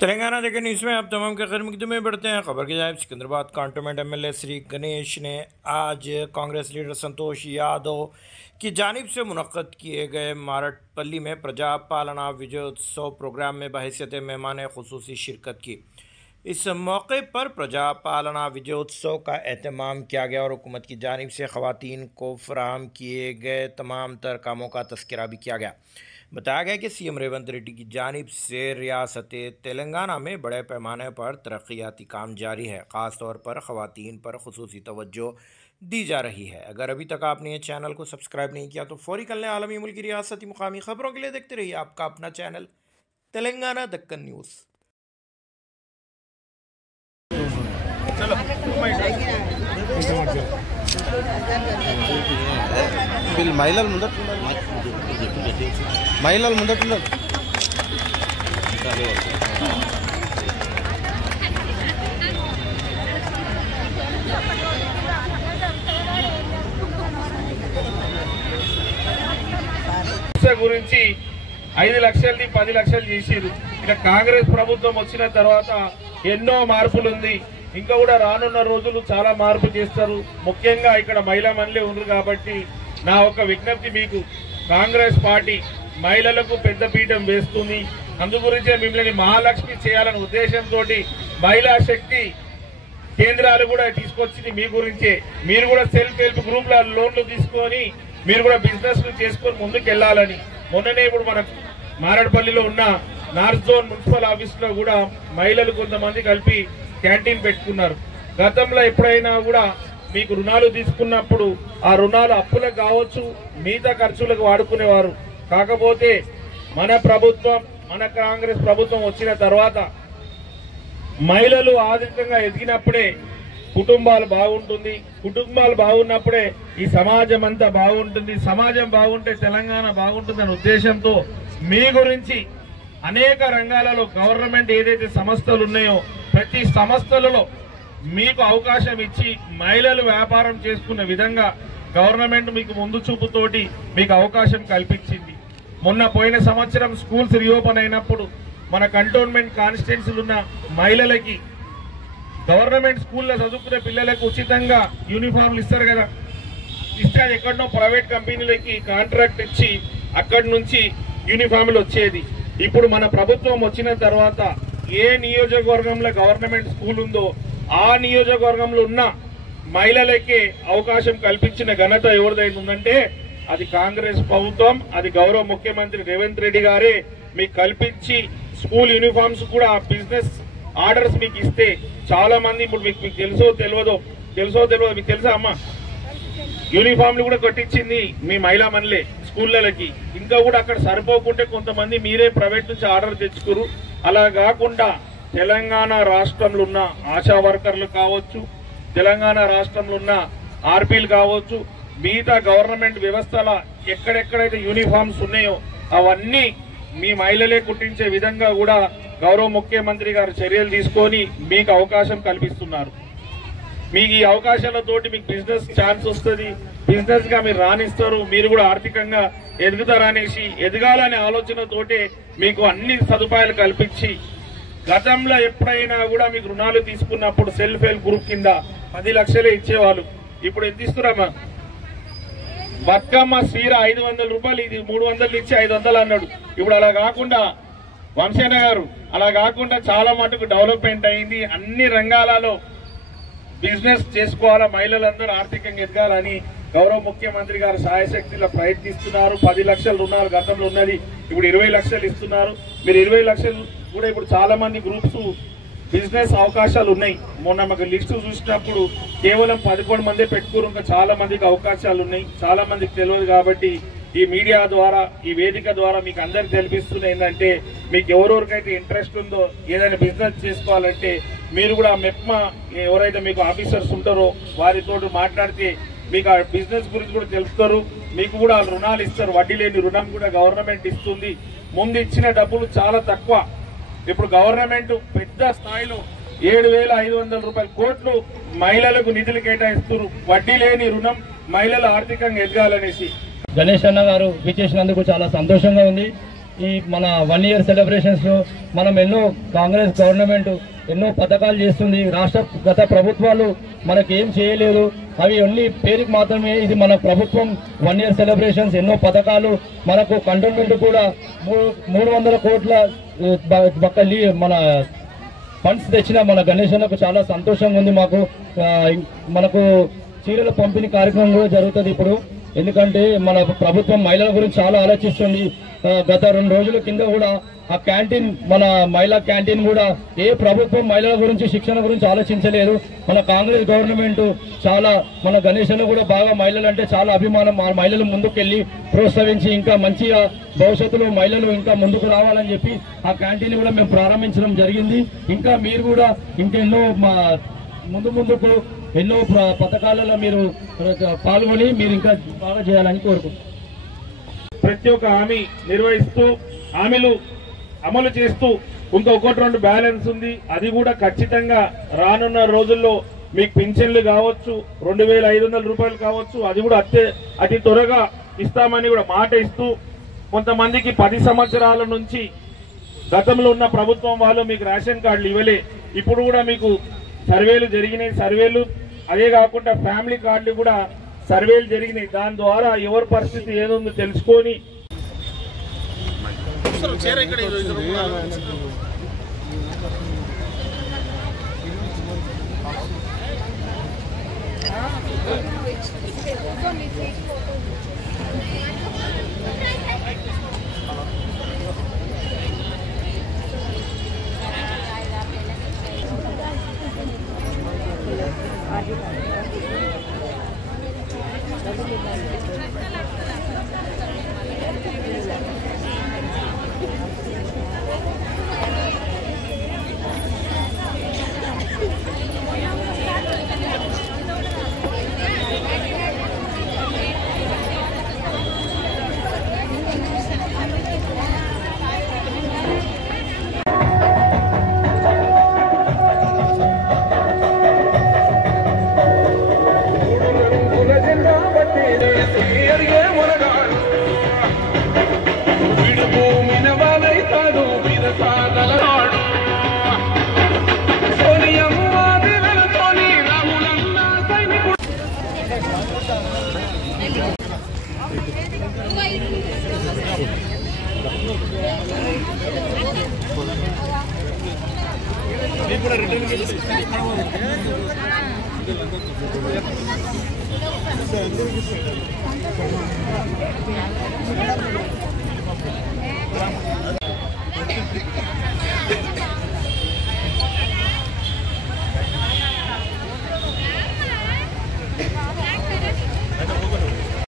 तेलंगाना देखिए न्यूज़ में आप तमाम के खैर मुकदमे में बढ़ते हैं। खबर की जाए सिकंदराबाद कांटोनमेंट एमएलए श्री गणेश ने आज कांग्रेस लीडर संतोष यादव की जानिब से मुनक्कद किए गए मारटपल्ली में प्रजा पालना विजयोत्सव प्रोग्राम में बहैसियत मेहमान खुसूसी शिरकत की। इस मौके पर प्रजा पालना विजयोत्सव का एहतमाम किया गया और हुकूमत की जानिब से ख़वातीन को फराहम किए गए तमाम तर कामों का तस्करा भी किया गया। बताया गया कि सीएम रेवंत रेड्डी की जानिब से रियासत तेलंगाना में बड़े पैमाने पर तरक्याती काम जारी है। ख़ास तौर पर ख़वातीन पर खुसूसी तवज्जो दी जा रही है। अगर अभी तक आपने ये चैनल को सब्सक्राइब नहीं किया तो फौरी कर लें। आलमी मुल्की रियासती मुकामी खबरों के लिए देखते रहिए आपका अपना चैनल तेलंगाना दक्कन न्यूज़। మహిళలు ముందట్టున్నారు గురించి 5 లక్షలది 10 లక్షలు చేసిరు। ఇక కాంగ్రెస్ ప్రభుత్వం వచ్చిన తర్వాత ఎన్నో మార్పులు ఉంది। ఇంకా కూడా రానున్న రోజులు చాలా మార్పు చేస్తారు। ముఖ్యంగా ఇక్కడ మహిళా మండలి ఉన్నారు కాబట్టి నా ఒక విజ్ఞప్తి మీకు, కాంగ్రెస్ పార్టీ మహిళలకు పెద్ద పీఠం వేస్తుంది। అందుగురించే మిమ్మల్ని మహాలక్ష్మి చేయాలనే ఉద్దేశంతో మహిళా శక్తి కేంద్రాలు కూడా తీసుకొచ్చింది మీ గురించే। మీరు కూడా సెల్ఫ్ హెల్ప్ గ్రూప్ల లోన్లు తీసుకొని మీరు కూడా బిజినెస్ చేసుకొని ముందుకు వెళ్ళాలని మొన్ననే ఇప్పుడు మన మారడపల్లిలో ఉన్న నార్త్ జోన్ మున్సిపల్ ఆఫీస్ లో కూడా మహిళలు కొంతమంది కలిపి క్యాంటీన్ పెట్టుకున్నారు। గతంలో ఎప్పుడైనా కూడా మీకు రుణాలు తీసుకున్నప్పుడు ఆ రుణాలు అప్పులకు కావచ్చు, మిగతా ఖర్చులకు వాడుకునేవారు। కాకపోతే మన ప్రభుత్వం, మన కాంగ్రెస్ ప్రభుత్వం వచ్చిన తర్వాత మహిళలు ఆర్థికంగా ఎదిగినప్పుడే కుటుంబాలు బాగుంటుంది, కుటుంబాలు బాగున్నప్పుడే ఈ సమాజం అంతా బాగుంటుంది, సమాజం బాగుంటే తెలంగాణ బాగుంటుందనే ఉద్దేశంతో మీ గురించి అనేక రంగాలలో గవర్నమెంట్ ఏదైతే సంస్థలు ఉన్నాయో ప్రతి సంస్థలలో మీకు అవకాశం ఇచ్చి మహిళలు వ్యాపారం చేసుకునే విధంగా గవర్నమెంట్ మీకు ముందు చూపుతోటి మీకు అవకాశం కల్పించింది। మొన్న పోయిన సంవత్సరం స్కూల్స్ రీఓపెన్ అయినప్పుడు మన కంటోన్మెంట్ కాన్స్టిట్యున్సీలు ఉన్న మహిళలకి గవర్నమెంట్ స్కూల్లో చదువుకునే పిల్లలకు ఉచితంగా యూనిఫామ్లు ఇస్తారు కదా, ఇస్తే ఎక్కడనో ప్రైవేట్ కంపెనీలకి కాంట్రాక్ట్ ఇచ్చి అక్కడి నుంచి యూనిఫామ్లు వచ్చేది। ఇప్పుడు మన ప్రభుత్వం వచ్చిన తర్వాత ఏ నియోజకవర్గంలో గవర్నమెంట్ స్కూల్ ఉందో ఆ నియోజకవర్గంలో ఉన్న మహిళలకే అవకాశం కల్పించిన ఘనత ఎవరిదైనా ఉందంటే అది కాంగ్రెస్ ప్రభుత్వం, అది గౌరవ ముఖ్యమంత్రి రేవంత్ రెడ్డి గారే మీకు కల్పించి స్కూల్ యూనిఫామ్స్ కూడా బిజినెస్ ఆర్డర్స్ మీకు ఇస్తే చాలా మంది ఇప్పుడు మీకు తెలుసో తెలియదో మీకు తెలుసా అమ్మా, యూనిఫామ్లు కూడా కట్టించింది మీ మహిళా మండలే స్కూళ్ళకి। ఇంకా కూడా అక్కడ సరిపోకుంటే కొంతమంది మీరే ప్రైవేట్ నుంచి ఆర్డర్ తెచ్చుకురు। అలా కాకుండా తెలంగాణ రాష్ట్రంలో ఉన్న ఆశా వర్కర్లు కావచ్చు, తెలంగాణ రాష్ట్రంలో ఉన్న ఆర్పీలు కావచ్చు, మిగతా గవర్నమెంట్ వ్యవస్థల ఎక్కడెక్కడైతే యూనిఫామ్స్ ఉన్నాయో అవన్నీ మీ మహిళలే కుట్టించే విధంగా కూడా గౌరవ ముఖ్యమంత్రి గారు చర్యలు తీసుకొని మీకు అవకాశం కల్పిస్తున్నారు। మీకు ఈ అవకాశాలతోటి మీకు బిజినెస్ ఛాన్స్ వస్తుంది, బిజినెస్ గా మీరు రాణిస్తారు, మీరు కూడా ఆర్థికంగా ఎదుగుతారనేసి ఎదగాలనే ఆలోచనతోటే మీకు అన్ని సదుపాయాలు కల్పించి గతంలో ఎప్పుడైనా కూడా మీకు రుణాలు తీసుకున్నప్పుడు సెల్ఫ్ హెల్ప్ గ్రూప్ కింద 10 లక్షలే ఇచ్చేవాళ్ళు। ఇప్పుడు ఎంత ఇస్తున్నారమ్మా? బతుకమ్మ సీర 500 రూపాయలు, ఇది 300 ఇచ్చి 500 అన్నాడు। ఇప్పుడు అలా కాకుండా వంశన్న గారు అలా కాకుండా చాలా మటుకు డెవలప్మెంట్ అయింది। అన్ని రంగాలలో బిజినెస్ చేసుకోవాలా, మహిళలందరూ ఆర్థికంగా ఎదగాలని గౌరవ ముఖ్యమంత్రి గారు సాయశక్తిలో ప్రయత్నిస్తున్నారు। 10 లక్షల రుణాలు గతంలో ఉన్నది, ఇప్పుడు 20 లక్షలు ఇస్తున్నారు। మీరు 20 లక్షలు కూడా ఇప్పుడు చాలా మంది గ్రూప్స్ బిజినెస్ అవకాశాలు ఉన్నాయి। మొన్న మాకు లిస్టు చూసినప్పుడు కేవలం 11 మందే పెట్టుకోరు, ఇంకా చాలా మందికి అవకాశాలు ఉన్నాయి, చాలా మందికి తెలియదు। కాబట్టి ఈ మీడియా ద్వారా, ఈ వేదిక ద్వారా మీకు అందరికి తెలిపిస్తున్న ఏంటంటే మీకు ఎవరెవరికైతే ఇంట్రెస్ట్ ఉందో ఏదైనా బిజినెస్ చేసుకోవాలంటే మీరు కూడా మెప్మా ఎవరైతే మీకు ఆఫీసర్స్ ఉంటారో వారితో మాట్లాడితే మీకు ఆ బిజినెస్ గురించి కూడా తెలుస్తారు, మీకు కూడా రుణాలు ఇస్తారు, వడ్డీ లేని రుణం కూడా గవర్నమెంట్ ఇస్తుంది। ముందు ఇచ్చిన డబ్బులు చాలా తక్కువ, ఇప్పుడు గవర్నమెంట్ పెద్ద స్థాయిలో 7,500 రూపాయల కోట్లు మహిళలకు నిధులు కేటాయిస్తారు, వడ్డీ లేని రుణం మహిళలు ఆర్థికంగా ఎదగాలనేసి। గణేష్ అన్న గారు విచ్చేసినందుకు చాలా సంతోషంగా ఉంది। ఈ మన 1 year సెలబ్రేషన్స్లో మనం ఎన్నో కాంగ్రెస్ గవర్నమెంట్ ఎన్నో పథకాలు చేస్తుంది. గత ప్రభుత్వాలు మనకేం చేయలేదు, అవి ఓన్లీ పేరుకి మాత్రమే. ఇది మన ప్రభుత్వం 1 year సెలబ్రేషన్స్, ఎన్నో పథకాలు, మనకు కంటోన్మెంట్ కూడా 300 కోట్ల మన ఫండ్స్ తెచ్చిన మన గణేశన్నకు చాలా సంతోషంగా ఉంది. మనకు చీరల పంపిణీ కార్యక్రమం కూడా జరుగుతుంది ఇప్పుడు. ఎందుకంటే మన ప్రభుత్వం మహిళల గురించి చాలా ఆలోచిస్తుంది. గత 2 రోజుల కింద కూడా ఆ క్యాంటీన్, మన మహిళా క్యాంటీన్ కూడా ఏ ప్రభుత్వం మహిళల గురించి శిక్షణ గురించి ఆలోచించలేదు. మన కాంగ్రెస్ గవర్నమెంట్ చాలా మన గణేశను కూడా బాగా మహిళలు అంటే చాలా అభిమానం. మహిళలు ముందుకెళ్లి ప్రోత్సహించి ఇంకా మంచిగా భవిష్యత్తులో మహిళలు ఇంకా ముందుకు రావాలని చెప్పి ఆ క్యాంటీన్ కూడా మేము ప్రారంభించడం జరిగింది. ఇంకా మీరు కూడా ఇంకెన్నో ముందుకు ఎన్నో పథకాలలో మీరు పాల్గొని మీరు ఇంకా బాగా చేయాలని కోరుకుంటున్నాం. ప్రతి ఒక్క హామీ నిర్వహిస్తూ, హామీలు అమలు చేస్తూ, ఇంకా 1-2 బ్యాలెన్స్ ఉంది. అది కూడా ఖచ్చితంగా రానున్న రోజుల్లో మీకు పింఛన్లు కావచ్చు, 2500 రూపాయలు కావచ్చు, అది కూడా అతి త్వరగా ఇస్తామని కూడా మాట ఇస్తూ, కొంతమందికి 10 సంవత్సరాల నుంచి గతంలో ఉన్న ప్రభుత్వం వాళ్ళు మీకు రేషన్ కార్డులు ఇవ్వలే, ఇప్పుడు కూడా మీకు సర్వేలు జరిగినాయి. సర్వేలు అదే కాకుండా ఫ్యామిలీ కార్డులు కూడా సర్వేలు జరిగినాయి. దాని ద్వారా ఎవరి పరిస్థితి ఏదో తెలుసుకొని